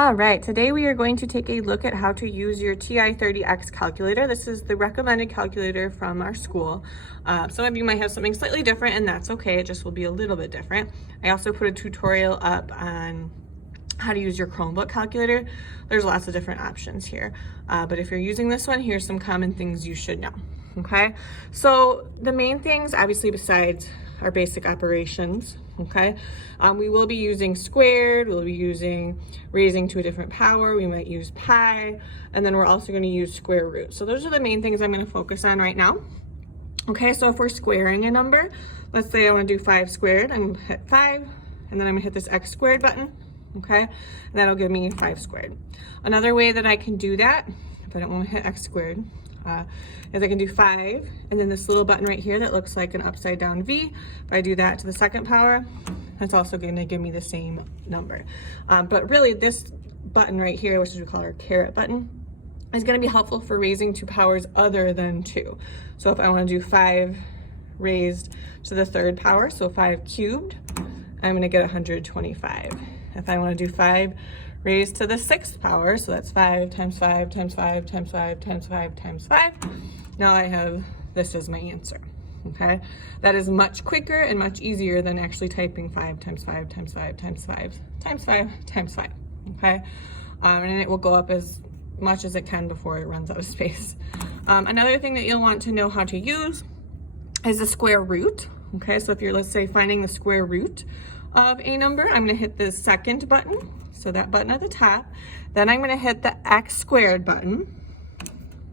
All right, today we are going to take a look at how to use your TI-30X calculator. This is the recommended calculator from our school. Some of you might have something slightly different, and that's okay. It just will be a little bit different. I also put a tutorial up on how to use your Chromebook calculator. There's lots of different options here. But if you're using this one, here's some common things you should know. Okay, so the main things, obviously, besides our basic operations, okay, we will be using squared, we'll be using raising to a different power, we might use pi, and then we're also going to use square root. So those are the main things I'm going to focus on right now. Okay, so if we're squaring a number, let's say I want to do 5 squared, I'm going to hit 5, and then I'm going to hit this x squared button, okay, and that'll give me 5 squared. Another way that I can do that, if I don't want to hit x squared, is I can do 5, and then this little button right here that looks like an upside down V, if I do that to the second power, that's also going to give me the same number. But really this button right here, which we call our caret button, is going to be helpful for raising to powers other than 2. So if I want to do 5 raised to the third power, so 5 cubed, I'm going to get 125. If I want to do 5 raised to the 6th power, so that's 5 times 5 times 5 times 5 times 5 times 5. Now I have, this is my answer, okay? That is much quicker and much easier than actually typing 5 times 5 times 5 times 5 times 5 times 5, okay? And it will go up as much as it can before it runs out of space. Another thing that you'll want to know how to use is the square root, okay? So if you're, let's say, finding the square root of a number, I'm gonna hit the second button, so that button at the top, then I'm gonna hit the x squared button,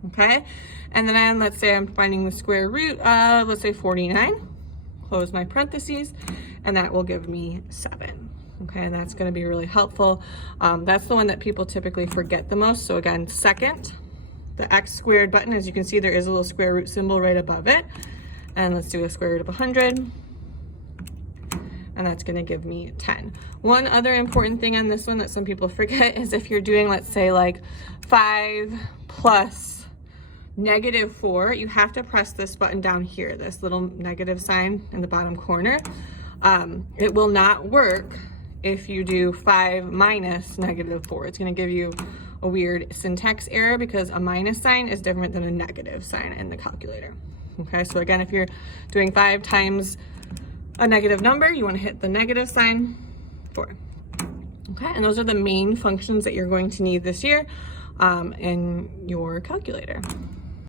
okay? And then let's say I'm finding the square root of, let's say 49, close my parentheses, and that will give me 7, okay? And that's gonna be really helpful. That's the one that people typically forget the most. So again, second, the x squared button, as you can see, there is a little square root symbol right above it. And let's do a square root of 100. And that's gonna give me 10. One other important thing on this one that some people forget is if you're doing, let's say, like 5 plus -4, you have to press this button down here, this little negative sign in the bottom corner. It will not work if you do 5 minus -4. It's gonna give you a weird syntax error because a minus sign is different than a negative sign in the calculator. Okay, so again, if you're doing 5 times a negative number, you want to hit the negative sign 4. Okay, and those are the main functions that you're going to need this year in your calculator.